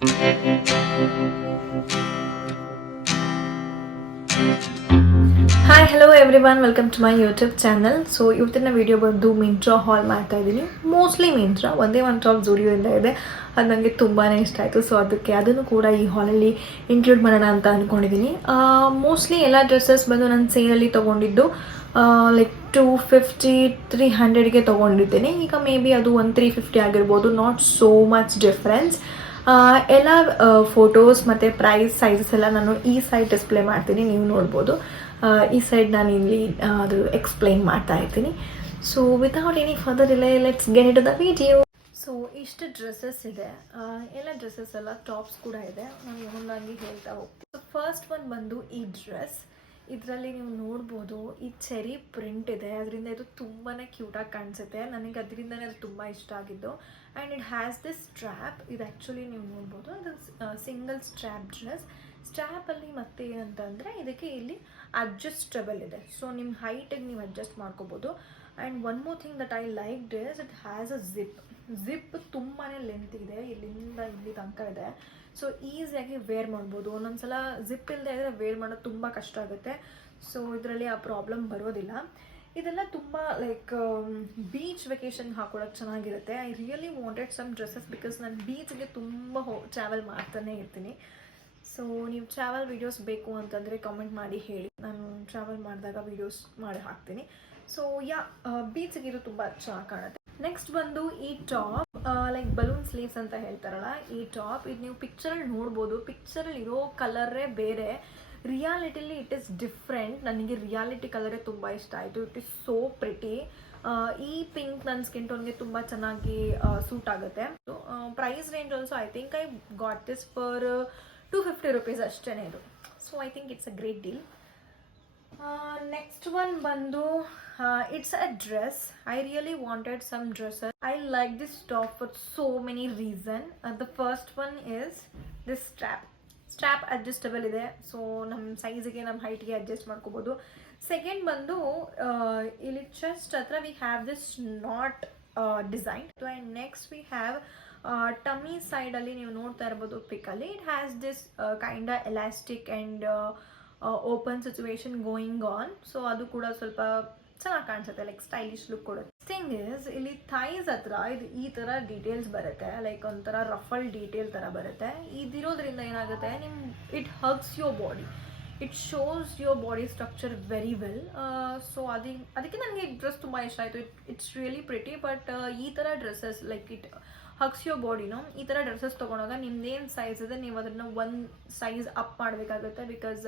Hi hello everyone, welcome to my YouTube channel. So ಇವತ್ತಿನ video ಬಂದು Myntra ಹಾಲ್ ಮಾಡ್ತಾ ಇದ್ದೀನಿ. ಮೋಸ್ಟ್ಲಿ ಮಿಂಟ್ರಾ ಒಂದೇ ಒಂದು ಟಾಪ್ ಜೂಡಿಯೋಯಿಂದ ಇದೆ, ಅದು ನನಗೆ ತುಂಬಾ ಇಷ್ಟ ಆಯಿತು. ಸೊ ಅದನ್ನು ಕೂಡ ಈ ಹಾಲಲ್ಲಿ ಇನ್ಕ್ಲೂಡ್ ಮಾಡೋಣ ಅಂತ ಅಂದ್ಕೊಂಡಿದ್ದೀನಿ. ಮೋಸ್ಟ್ಲಿ ಎಲ್ಲ ಡ್ರೆಸ್ಸಸ್ ಬಂದು ನಾನು ಸೇಲಲ್ಲಿ ತೊಗೊಂಡಿದ್ದು ಲೈಕ್ 250 300ಗೆ ತೊಗೊಂಡಿದ್ದೀನಿ. ಈಗ ಮೇ ಬಿ ಅದು 350 ಆಗಿರ್ಬೋದು, ನಾಟ್ ಸೋ ಮಚ್ ಡಿಫ್ರೆನ್ಸ್. ಎಲ್ಲ ಫೋಟೋಸ್ ಮತ್ತು ಪ್ರೈಸ್ ಸೈಜಸ್ ಎಲ್ಲ ನಾನು ಈ ಸೈಡ್ ಡಿಸ್ಪ್ಲೇ ಮಾಡ್ತೀನಿ, ನೀವು ನೋಡ್ಬೋದು. ಈ ಸೈಡ್ ನಾನು ಇಲ್ಲಿ ಅದು ಎಕ್ಸ್ಪ್ಲೈನ್ ಮಾಡ್ತಾ ಇರ್ತೀನಿ. So without any further delay let's get into the video. So ಇಷ್ಟು ಡ್ರೆಸ್ಸಸ್ ಇದೆ, ಎಲ್ಲ ಡ್ರೆಸ್ಸಸ್ ಎಲ್ಲ ಟಾಪ್ಸ್ ಕೂಡ ಇದೆ. ನಾನು ಒಂದೊಂದಾಗಿ ಹೇಳ್ತಾ ಹೋಗ್ತೀನಿ. ಸೊ ಫಸ್ಟ್ ಒನ್ ಬಂದು ಈ ಡ್ರೆಸ್. ಇದರಲ್ಲಿ ನೀವು ನೋಡ್ಬೋದು ಈ ಚೆರಿ ಪ್ರಿಂಟ್ ಇದೆ, ಅದರಿಂದ ಇದು ತುಂಬಾ ಕ್ಯೂಟಾಗಿ ಕಾಣಿಸುತ್ತೆ. ನನಗೆ ಅದರಿಂದನೇ ಅದು ತುಂಬ ಇಷ್ಟ ಆಗಿದ್ದು. And it has this strap. ಇದು ಆ್ಯಕ್ಚುಲಿ ನೀವು ನೋಡ್ಬೋದು, ಅದು ಸಿಂಗಲ್ ಸ್ಟ್ರ್ಯಾಪ್ ಡ್ರೆಸ್. ಸ್ಟ್ರ್ಯಾಪಲ್ಲಿ ಮತ್ತೆ ಏನಂತಂದರೆ ಇದಕ್ಕೆ ಇಲ್ಲಿ ಅಡ್ಜಸ್ಟಬಲ್ ಇದೆ. ಸೊ ನಿಮ್ಮ ಹೈಟಿಗೆ ನೀವು ಅಡ್ಜಸ್ಟ್ ಮಾಡ್ಕೋಬೋದು. And one more thing that I like is it has a zip ತುಂಬಾ ಲೆಂತ್ ಇದೆ, ಇಲ್ಲಿಂದ ಇಲ್ಲಿ ತನಕ ಇದೆ. ಸೊ ಈಸಿಯಾಗಿ ವೇರ್ ಮಾಡ್ಬೋದು. ಒಂದೊಂದ್ಸಲ ಜಿಪ್ ಇಲ್ಲದೆ ಇದ್ದರೆ ವೇರ್ ಮಾಡೋದು ತುಂಬ ಕಷ್ಟ ಆಗುತ್ತೆ. ಸೊ ಇದರಲ್ಲಿ ಆ ಪ್ರಾಬ್ಲಮ್ ಬರೋದಿಲ್ಲ. ಇದೆಲ್ಲ ತುಂಬ ಲೈಕ್ ಬೀಚ್ ವೆಕೇಷನ್ ಹಾಕೊಳ್ಳೋಕೆ ಚೆನ್ನಾಗಿರುತ್ತೆ. I really wanted some dresses because ನಾನು ಬೀಚ್ಗೆ ತುಂಬ ಟ್ರಾವೆಲ್ ಮಾಡ್ತಾನೆ ಇರ್ತೀನಿ. ಸೊ ನೀವು ಟ್ರಾವೆಲ್ ವೀಡಿಯೋಸ್ ಬೇಕು ಅಂತಂದರೆ ಕಮೆಂಟ್ ಮಾಡಿ ಹೇಳಿ, ನಾನು ಟ್ರಾವೆಲ್ ಮಾಡಿದಾಗ ವೀಡಿಯೋಸ್ ಮಾಡಿ ಹಾಕ್ತೀನಿ. ಸೊ ಬೀಚ್ಗೆ ಇದು ತುಂಬ ಚೆನ್ನಾಗಿ ಕಾಣುತ್ತೆ. ನೆಕ್ಸ್ಟ್ ಬಂದು ಈ ಟಾಪ್, ಲೈಕ್ ಬಲೂನ್ ಸ್ಲೀವ್ಸ್ ಅಂತ ಹೇಳ್ತಾರಲ್ಲ, ಈ ಟಾಪ್ ಇದು ನೀವು ಪಿಕ್ಚರಲ್ಲಿ ನೋಡ್ಬೋದು. ಪಿಕ್ಚರಲ್ಲಿ ಇರೋ ಕಲರೇ ಬೇರೆ, ರಿಯಾಲಿಟಿಲಿ ಇಟ್ ಈಸ್ ಡಿಫ್ರೆಂಟ್. ನನಗೆ ರಿಯಾಲಿಟಿ ಕಲರೇ ತುಂಬ ಇಷ್ಟ ಆಯಿತು. It is so pretty. ಈ ಪಿಂಕ್ ನನ್ನ ಸ್ಕಿನ್ ಟೋನ್ಗೆ ತುಂಬ ಚೆನ್ನಾಗಿ ಸೂಟ್ ಆಗುತ್ತೆ. Price range also I think I got this for 250 rupees ಅಷ್ಟೇ ಇದು. So I think it's a great deal. Next one ಬಂದು it's a dress. I really wanted some dresses. I like this top for so many reason. The first one is this strap adjustable ಇದೆ. So ನಮ್ಮ ಸೈಜಿಗೆ ನಮ್ಮ ಹೈಟ್ಗೆ adjust ಮಾಡ್ಕೋಬೋದು. Second ಬಂದು ಇಲ್ಲಿ chest ಹತ್ರ we have this knot design. And next we have tummy ಸೈಡಲ್ಲಿ ನೀವು ನೋಡ್ತಾ ಇರ್ಬೋದು ಪಿಕಲ್ಲಿ, it has this kind elastic and open situation going on. So ಅದು ಕೂಡ ಸ್ವಲ್ಪ ಚೆನ್ನಾಗಿ ಕಾಣಿಸುತ್ತೆ, ಲೈಕ್ ಸ್ಟೈಲಿಶ್ ಲುಕ್ ಕೊಡುತ್ತೆ. ಥಿಂಗ್ ಇಸ್ ಇಲ್ಲಿ ಥೈಸ್ ಹತ್ರ ಇದು ಈ ಥರ ಡೀಟೇಲ್ಸ್ ಬರುತ್ತೆ, ಲೈಕ್ ಒಂಥರ ರಫಲ್ ಡೀಟೇಲ್ ಥರ ಬರುತ್ತೆ. ಇದಿರೋದ್ರಿಂದ ಏನಾಗುತ್ತೆ, it hugs your body, it shows your body structure very well. So ಅದಕ್ಕೆ ನನಗೆ ಈ ಡ್ರೆಸ್ ತುಂಬ ಇಷ್ಟ ಆಯಿತು. It's really pretty. ಬಟ್ ಈ ಥರ dresses like it hugs your ಬಾಡಿನೋ, ಈ ಥರ ಡ್ರೆಸ್ಸಸ್ ತೊಗೊಂಡಾಗ ನಿಮ್ದೇನು ಸೈಜ್ ಇದೆ ನೀವು ಅದನ್ನು ಒಂದು ಸೈಜ್ ಅಪ್ ಮಾಡಬೇಕಾಗುತ್ತೆ. ಬಿಕಾಸ್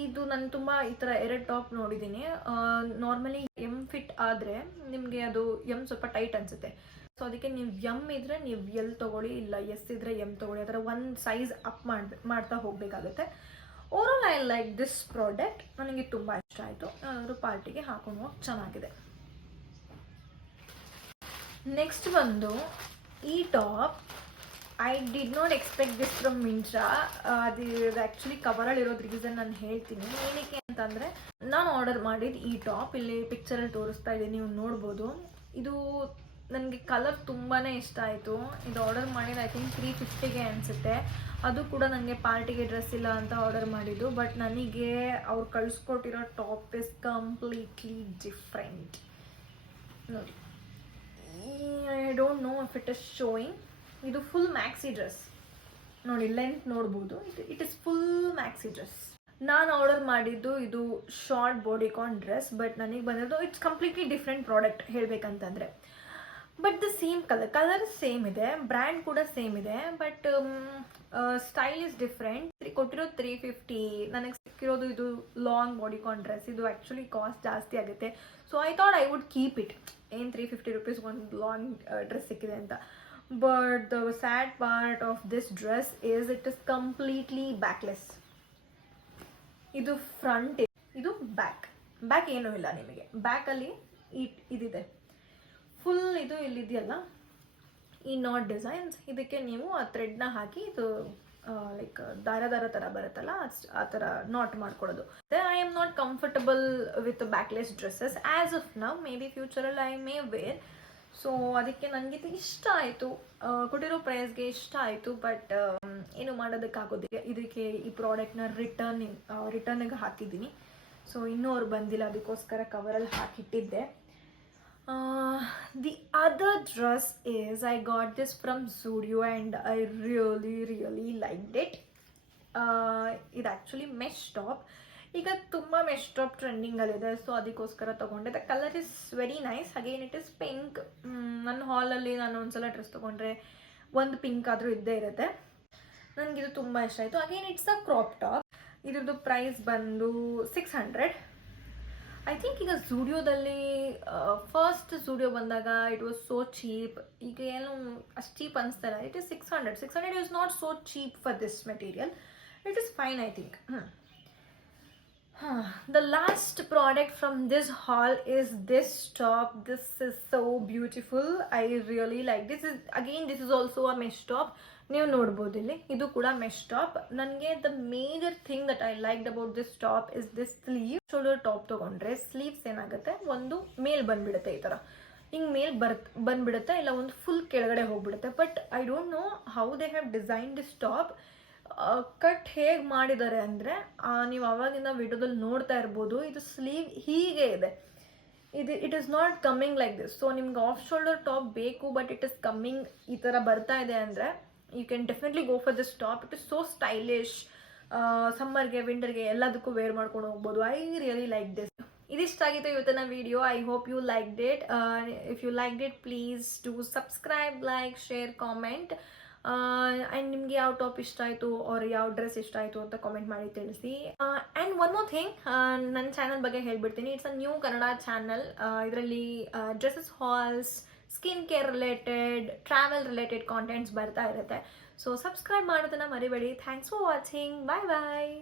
ಇದು ನಾನು ತುಂಬ ಈ ಥರ 2 ಟಾಪ್ ನೋಡಿದ್ದೀನಿ. ನಾರ್ಮಲಿ ಎಮ್ ಫಿಟ್ ಆದರೆ ನಿಮಗೆ ಅದು ಎಮ್ ಸ್ವಲ್ಪ ಟೈಟ್ ಅನಿಸುತ್ತೆ. ಸೊ ಅದಕ್ಕೆ ನೀವು ಎಮ್ ಇದ್ದರೆ ನೀವು ಎಲ್ ತೊಗೊಳ್ಳಿ, ಇಲ್ಲ ಎಸ್ ಇದ್ದರೆ ಎಮ್ ತೊಗೊಳ್ಳಿ. ಆ ಥರ ಒಂದು ಸೈಜ್ ಅಪ್ ಮಾಡ್ತಾ ಹೋಗಬೇಕಾಗುತ್ತೆ. Overall I like this product. ನನಗೆ ತುಂಬ ಇಷ್ಟ ಆಯಿತು. ಯಾರಾದರೂ ಪಾರ್ಟಿಗೆ ಹಾಕೊಂಡು ಹೋಗಿ ಚೆನ್ನಾಗಿದೆ. ನೆಕ್ಸ್ಟ್ ಬಂದು ಈ top. I did not expect this from Myntra. ಅದು ಆ್ಯಕ್ಚುಲಿ ಕವರಲ್ಲಿರೋದು ರೀಸನ್ ನಾನು ಹೇಳ್ತೀನಿ. ಏನಕ್ಕೆ ಅಂತಂದರೆ ನಾನು ಆರ್ಡರ್ ಮಾಡಿದ್ದು ಈ ಟಾಪ್ ಇಲ್ಲಿ ಪಿಕ್ಚರಲ್ಲಿ ತೋರಿಸ್ತಾ ಇದ್ದೀನಿ, ನೀವು ನೋಡ್ಬೋದು. ಇದು ನನಗೆ ಕಲರ್ ತುಂಬಾ ಇಷ್ಟ ಆಯಿತು. ಇದು ಆರ್ಡರ್ ಮಾಡಿದ್ದು ಐ ಥಿಂಕ್ 350ಗೆ ಅನಿಸುತ್ತೆ. ಅದು ಕೂಡ ನನಗೆ ಪಾರ್ಟಿಗೆ ಡ್ರೆಸ್ ಇಲ್ಲ ಅಂತ ಆರ್ಡರ್ ಮಾಡಿದ್ದು. ಬಟ್ ನನಗೆ ಅವ್ರು ಕಳಿಸ್ಕೊಟ್ಟಿರೋ ಟಾಪ್ ಇಸ್ ಕಂಪ್ಲೀಟ್ಲಿ ಡಿಫ್ರೆಂಟ್. ನೋಡಿ, I don't know if it is showing. ಇದು ಫುಲ್ ಮ್ಯಾಕ್ಸಿ ಡ್ರೆಸ್ ನೋಡಿ, ಲೆಂತ್ ನೋಡ್ಬೋದು. It is full maxi dress. ನಾನು ಆರ್ಡರ್ ಮಾಡಿದ್ದು ಇದು ಶಾರ್ಟ್ ಬಾಡಿಕಾನ್ ಡ್ರೆಸ್. ಬಟ್ ನನಗೆ ಬಂದಿದ್ದು ಇಟ್ಸ್ ಕಂಪ್ಲೀಟ್ಲಿ ಡಿಫ್ರೆಂಟ್ ಪ್ರಾಡಕ್ಟ್ ಹೇಳಬೇಕಂತಂದರೆ. But the same colour same ಇದೆ, ಬ್ರ್ಯಾಂಡ್ ಕೂಡ ಸೇಮ್ ಇದೆ. But style is different. ಕೊಟ್ಟಿರೋದು 350, ನನಗೆ ಸಿಕ್ಕಿರೋದು ಇದು ಲಾಂಗ್ ಬಾಡಿಕಾನ್ ಡ್ರೆಸ್. ಇದು ಆ್ಯಕ್ಚುಲಿ ಕಾಸ್ಟ್ ಜಾಸ್ತಿ ಆಗುತ್ತೆ. So I thought I would keep it. ಏನು 350 rupees ಒಂದು ಲಾಂಗ್ ಡ್ರೆಸ್ ಸಿಕ್ಕಿದೆ ಅಂತ. But the sad part of this dress is it is completely backless. ಇದು ಫ್ರಂಟ್, ಇದು ಬ್ಯಾಕ್ ಏನೂ ಇಲ್ಲ. ನಿಮಗೆ ಬ್ಯಾಕಲ್ಲಿ ಇದಿದೆ ಫುಲ್. ಇದು ಇಲ್ಲಿದೆಯಲ್ಲ ಈ ನಾಟ್ ಡಿಸೈನ್ಸ್, ಇದಕ್ಕೆ ನೀವು ಆ ಥ್ರೆಡ್ನ ಹಾಕಿ ಇದು ಲೈಕ್ ದಾರ ಥರ ಬರುತ್ತಲ್ಲ, ಆ ಥರ ನಾಟ್ ಮಾಡ್ಕೊಳ್ಳೋದು. I am not comfortable with backless dresses as of now. Maybe ಫ್ಯೂಚರಲ್ಲಿ ಐ ಮೇ ವೇರ್. ಸೊ ಅದಕ್ಕೆ ನನಗೆ ಇದು ಇಷ್ಟ ಆಯಿತು, ಕೊಟ್ಟಿರೋ ಪ್ರೈಸ್ಗೆ ಇಷ್ಟ ಆಯಿತು. ಬಟ್ ಏನು ಮಾಡೋದಕ್ಕಾಗೋದಿಲ್ಲ. ಇದಕ್ಕೆ ಈ ಪ್ರಾಡಕ್ಟ್ನ ರಿಟರ್ನಿಗೆ ಹಾಕಿದ್ದೀನಿ. ಸೊ ಇನ್ನೂ ಅವ್ರು ಬಂದಿಲ್ಲ, ಅದಕ್ಕೋಸ್ಕರ ಕವರಲ್ಲಿ ಹಾಕಿಟ್ಟಿದ್ದೆ. The other dress is I got this from Zudio and I really liked it. ಇದು ಆ್ಯಕ್ಚುಲಿ ಮೆಶ್ ಟಾಪ್. ಈಗ ತುಂಬ ಮೆಶ್ ಟಾಪ್ ಟ್ರೆಂಡಿಂಗಲ್ಲಿದೆ, ಸೊ ಅದಕ್ಕೋಸ್ಕರ ತೊಗೊಂಡೆ. The colour is very nice. Again it is pink. ನನ್ನ ಹಾಲಲ್ಲಿ ನಾನು ಒಂದ್ಸಲ ಡ್ರೆಸ್ ತೊಗೊಂಡ್ರೆ ಒಂದು ಪಿಂಕ್ ಆದರೂ ಇದ್ದೇ ಇರುತ್ತೆ. ನನಗಿದು ತುಂಬ ಇಷ್ಟ ಆಯಿತು. Again it's a crop top. ಇದ್ರದ್ದು ಪ್ರೈಸ್ ಬಂದು 600. ಐ ಥಿಂಕ್ ಈಗ ಝೂಡಿಯೋದಲ್ಲಿ ಫಸ್ಟ್ ಝೂಡಿಯೋ ಬಂದಾಗ ಇಟ್ ವಾಸ್ ಸೋ ಚೀಪ್. ಈಗ ಏನು ಅಷ್ಟು ಚೀಪ್ ಅನಿಸ್ತಾರ. It is 600 is not so cheap for this material. It is fine, I think. The last product from this haul is this top. This is so beautiful. I really like this. This is also a mesh top. ನೀವು ನೋಡ್ಬೋದು ಇಲ್ಲಿ, ಇದು ಕೂಡ mesh top. ನನಗೆ the major thing that I liked about this top is this sleeve. Shoulder top ತೊಗೊಂಡ್ರೆ sleeves ಏನಾಗುತ್ತೆ, ಒಂದು ಮೇಲ್ ಬಂದ್ಬಿಡುತ್ತೆ, ಈ ಥರ ಹಿಂಗೆ ಮೇಲ್ ಬಂದ್ಬಿಡುತ್ತೆ, ಇಲ್ಲ ಒಂದು ಫುಲ್ ಕೆಳಗಡೆ ಹೋಗ್ಬಿಡುತ್ತೆ. But I don't know how they have design this top. Cut ಹೇಗೆ ಮಾಡಿದ್ದಾರೆ ಅಂದರೆ, ನೀವು ಅವಾಗಿಂದ ವಿಡಿಯೋದಲ್ಲಿ ನೋಡ್ತಾ ಇರ್ಬೋದು, ಇದು ಸ್ಲೀವ್ ಹೀಗೆ ಇದೆ. It is not coming like this. So ನಿಮ್ಗೆ ಆಫ್ ಶೋಲ್ಡರ್ ಟಾಪ್ ಬೇಕು, ಬಟ್ ಇಟ್ ಇಸ್ ಕಮ್ಮಿಂಗ್ ಈ ಥರ ಬರ್ತಾ ಇದೆ ಅಂದರೆ you can definitely go for this top. It is so stylish. ಸಮ್ಮರ್ಗೆ ವಿಂಟರ್ಗೆ ಎಲ್ಲದಕ್ಕೂ ವೇರ್ ಮಾಡ್ಕೊಂಡು ಹೋಗ್ಬೋದು. I really like this. ಇದಿಷ್ಟಾಗಿತ್ತು ಇವತ್ತಿನ video. I hope you liked it. If you liked it, please do subscribe, like, share, comment. And ನಿಮಗೆ ಯಾವ top ಇಷ್ಟ ಆಯಿತು ಆರ್ ಯಾವ ಡ್ರೆಸ್ ಇಷ್ಟ ಆಯಿತು ಅಂತ ಕಾಮೆಂಟ್ ಮಾಡಿ ತಿಳಿಸಿ. ಆ್ಯಂಡ್ ಒನ್ ಮೋರ್ ಥಿಂಗ್, ನನ್ನ ಚಾನಲ್ ಬಗ್ಗೆ ಹೇಳ್ಬಿಡ್ತೀನಿ. It's a new Kannada channel. ಇದರಲ್ಲಿ dresses hauls, skin care related, travel related contents ಬರ್ತಾ ಇರುತ್ತೆ. ಸೊ ಸಬ್ಸ್ಕ್ರೈಬ್ ಮಾಡೋದನ್ನ ಮರಿಬೇಡಿ. Thanks for watching. Bye bye.